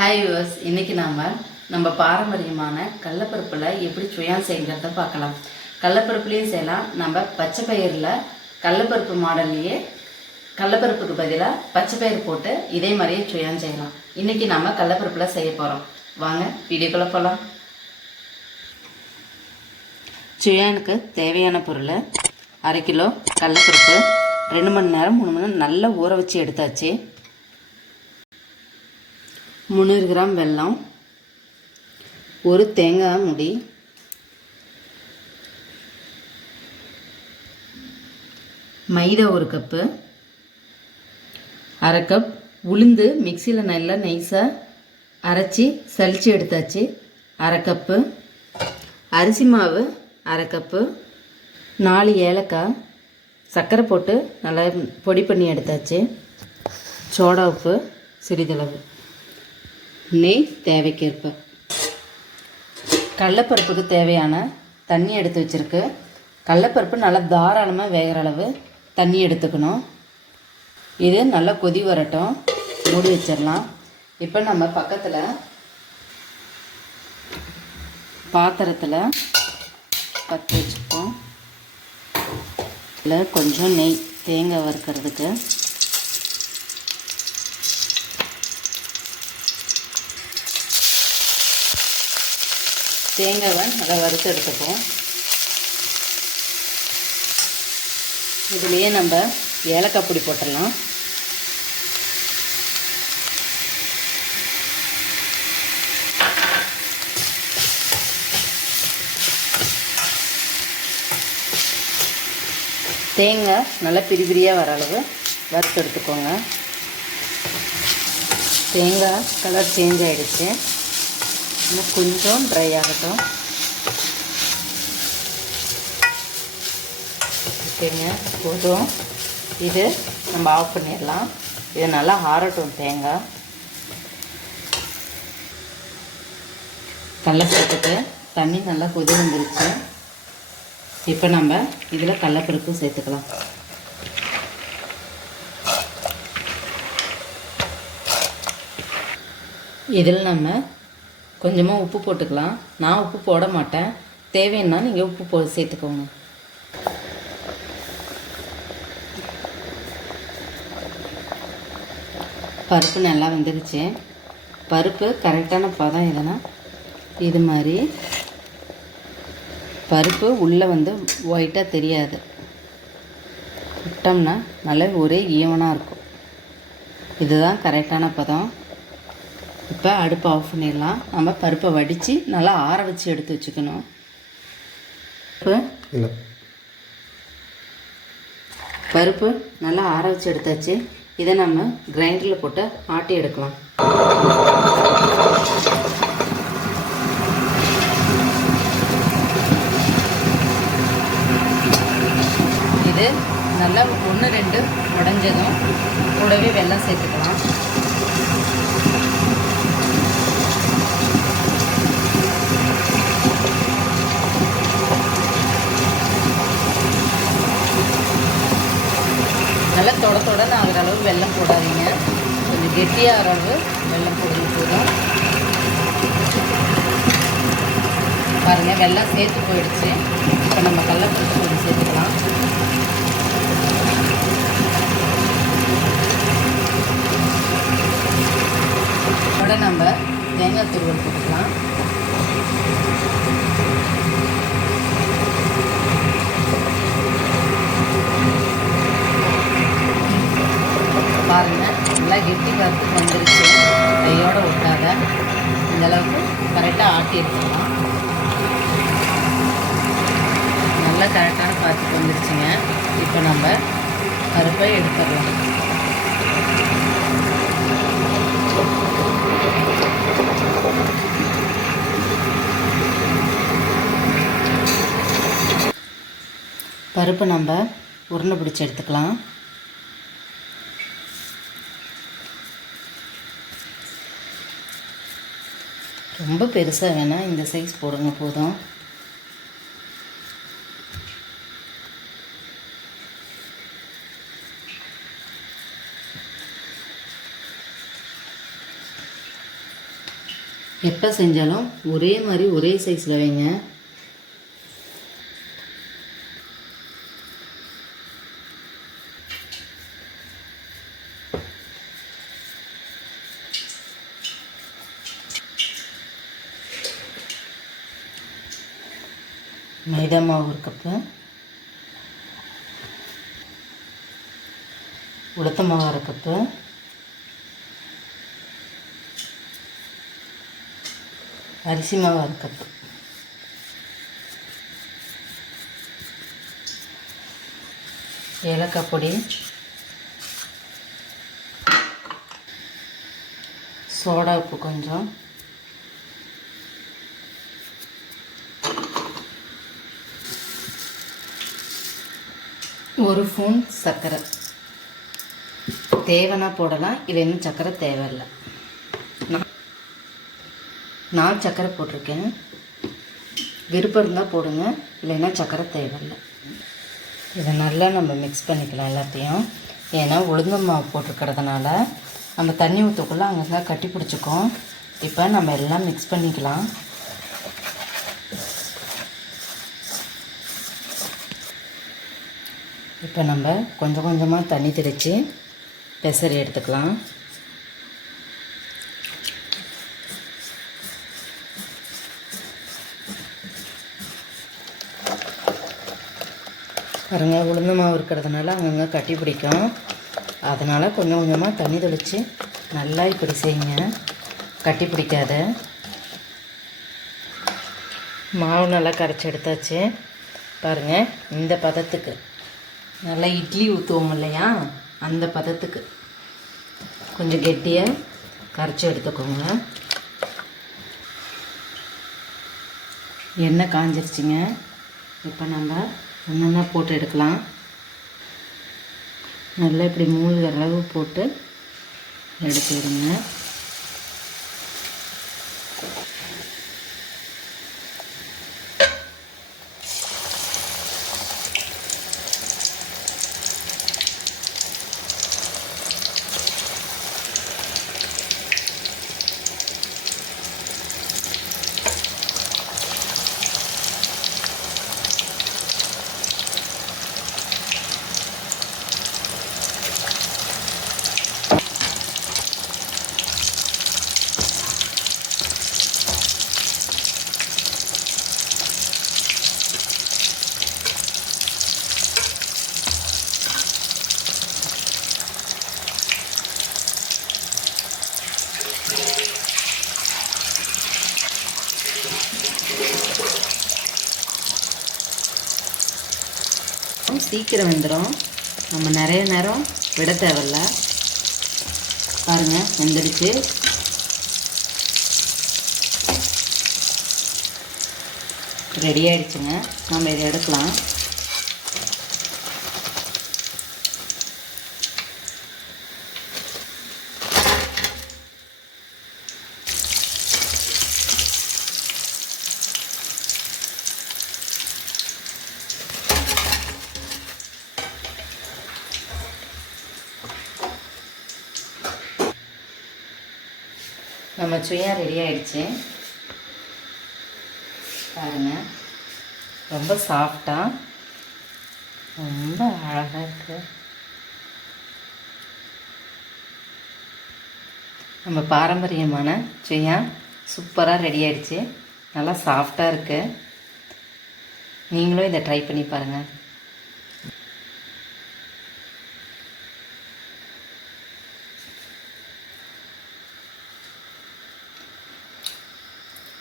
Hi viewers, இன்றைக்கி நம்ம பாரம்பரியமான கடலப்பருப்பில் எப்படி சுயம் செய்கிறத பார்க்கலாம். கடலப்பருப்புலேயும் செய்யலாம். நம்ம பச்சை பயிரில் கடலப்பருப்பு மாடல்லையே கடலப்பருப்புக்கு பதிலாக பச்சை பயிர் போட்டு இதே மாதிரியே சுயம் செய்யலாம். இன்றைக்கி நம்ம கடலப்பருப்பில் செய்ய போகிறோம். வாங்க வீடியோக்குள்ளே போகலாம். சுயானுக்கு தேவையான பொருள்: 1/2 கிலோ கடலப்பருப்பு, 2 மணி நேரம் 3 மணி நேரம் நல்லா ஊற வச்சு எடுத்தாச்சு. 300 கிராம் வெல்லம், ஒரு தேங்காய் முடி, மைதா 1 கப்பு, 1/2 கப் உளுந்து மிக்சியில் நல்லா நைஸாக அரைச்சி சலித்து எடுத்தாச்சு. 1/2 கப்பு அரிசி மாவு, 1/2 கப்பு 4 ஏலக்காய் சர்க்கரை போட்டு நல்லா பொடி பண்ணி எடுத்தாச்சு. சோடா உப்பு சிறிதளவு, நெய் தேவைக்கேற்ப. கடலப்பருப்புக்கு தேவையான தண்ணி எடுத்து வச்சுருக்கு. கடலப்பருப்பு நல்லா தாராளமாக வேகிற அளவு தண்ணி எடுத்துக்கணும். இது நல்லா கொதி வரட்டும், மூடி வச்சிடலாம். இப்போ நம்ம பக்கத்தில் பாத்திரத்தில் பற்ற வச்சுப்போம். இதில் கொஞ்சம் நெய், தேங்காய் வறுக்கிறதுக்கு. தேங்காவை நல்லா வறுத்து எடுத்துப்போம். இதுலேயே நம்ம ஏலக்காய் பொடி போட்டுடலாம். தேங்காய் நல்லா பிரிபிரியாக வர அளவு வறுத்து எடுத்துக்கோங்க. தேங்காய் கலர் சேஞ்ச் ஆகிடுச்சு. இன்னும் கொஞ்சம் ட்ரை ஆகட்டும். ஓகேங்க, போதும். இது நம்ம ஆஃப் பண்ணிடலாம். இது நல்லா ஆறட்டும். தேங்காய் கடலப்பருப்புக்கு தண்ணி நல்லா கொதி வந்துருச்சு. இப்போ நம்ம இதில் கடலப்பருப்பு சேர்த்துக்கலாம். இதில் நம்ம கொஞ்சமாக உப்பு போட்டுக்கலாம். நான் உப்பு போட மாட்டேன், தேவைன்னா நீங்கள் உப்பு சேர்த்துக்கோங்க. பருப்பு நல்லா வந்துருச்சு. பருப்பு கரெக்டான பதம் எதுனா இது மாதிரி பருப்பு உள்ளே ஒயிட்டாக தெரியாது. விட்டோம்னா நல்லா ஒரே ஈவனாக இருக்கும். இதுதான் கரெக்டான பதம். இப்போ அடுப்பை ஆஃப் பண்ணிடலாம். நம்ம பருப்பை வடித்து நல்லா ஆற வச்சு எடுத்து வச்சுக்கணும். பருப்பு நல்லா ஆற வச்சு எடுத்தாச்சு. இதை நம்ம கிரைண்டரில் போட்டு ஆட்டி எடுக்கலாம். இது நல்லா 1-2 உடைஞ்சதும் கூடவே வெல்லம் சேர்த்துக்கலாம். நல்லா தொடன்னு ஆகிற அளவு வெல்லம் போடாதீங்க. கொஞ்சம் கெட்டியாக ஆகிற அளவு வெல்லம் போடுங்க போதும். பாருங்கள், வெல்லம் சேர்த்து போயிடுச்சு. இப்போ நம்ம கடலப்பருப்பு கொஞ்சம் சேர்த்துக்கலாம். இதோட நம்ம தேங்காய் துருவல் போட்டுக்கலாம். பாருங்கள், நல்லா கெட்டி பருப்பு வந்துருச்சு. கையோடு ஒட்டாத இந்தளவுக்கு கரெக்டாக ஆட்டி எடுத்துக்கலாம். நல்லா கரெக்டான பார்த்துட்டு வந்துருச்சுங்க. இப்போ நம்ம பருப்பை எடுத்துடலாம். பருப்பை நம்ம உருண்டை பிடிச்சி எடுத்துக்கலாம். ரொம்ப பெருசாக வேணால் இந்த சைஸ் போடுங்க போதும். எப்போ செஞ்சாலும் ஒரே மாதிரி ஒரே சைஸில் வைங்க. மைதா மாவு 1 கப்பு, உளுத்த மாவு 1/2 கப்பு, அரிசி மாவு 1 கப்பு, ஏலக்காய் பொடி, சோடா உப்பு கொஞ்சம், ஒரு ஸ்பூன் சர்க்கரை. தேவைன்னா போடலாம், இல்லைன்னா சர்க்கரை தேவையில்லை. நான் சர்க்கரை போட்டிருக்கேன். விருப்பம் இருந்தால் போடுங்க, இல்லைன்னா சர்க்கரை தேவையில்லை. இதை நல்லா நம்ம மிக்ஸ் பண்ணிக்கலாம் எல்லாத்தையும். ஏன்னா உளுந்த மாவு போட்டிருக்கிறதுனால நம்ம தண்ணி ஊற்றக்குள்ளே அங்கங்கே கட்டி பிடிச்சிக்கும். இப்போ நம்ம எல்லாம் மிக்ஸ் பண்ணிக்கலாம். இப்போ நம்ம கொஞ்சம் கொஞ்சமாக தண்ணி தெளித்து பெசரி எடுத்துக்கலாம். பாருங்கள், உளுந்த மாவு இருக்கிறதுனால அங்கங்கே கட்டி பிடிக்கும். அதனால் கொஞ்சம் கொஞ்சமாக தண்ணி தெளித்து நல்லா இப்படி செய்யுங்க, கட்டி பிடிக்காத. மாவு நல்லா கரைச்சி எடுத்தாச்சு. பாருங்கள், இந்த பதத்துக்கு நல்லா இட்லி ஊற்றுவோம் இல்லையா, அந்த பதத்துக்கு கொஞ்சம் கெட்டியாக கரைச்சி எடுத்துக்கோங்க. எண்ணெய் காஞ்சிருச்சுங்க. இப்போ நம்ம ஒன்றா போட்டு எடுக்கலாம். நல்லா இப்படி மூழ்கிற அளவு போட்டு எடுத்துடுங்க. சீக்கிரம் வெந்துடும், நம்ம நிறைய நேரம் விட தேவையில்ல. பாருங்கள், வெந்துடுச்சு. ரெடி ஆகிடுச்சுங்க. நம்ம இதை எடுக்கலாம். நம்ம சுயா ரெடி ஆகிடுச்சு. பாருங்கள், ரொம்ப சாஃப்டாக, ரொம்ப அழகாக இருக்குது. நம்ம பாரம்பரியமான சுயா சூப்பராக ரெடி ஆகிடுச்சு. நல்லா சாஃப்டாக இருக்குது. நீங்களும் இதை ட்ரை பண்ணி பாருங்கள்.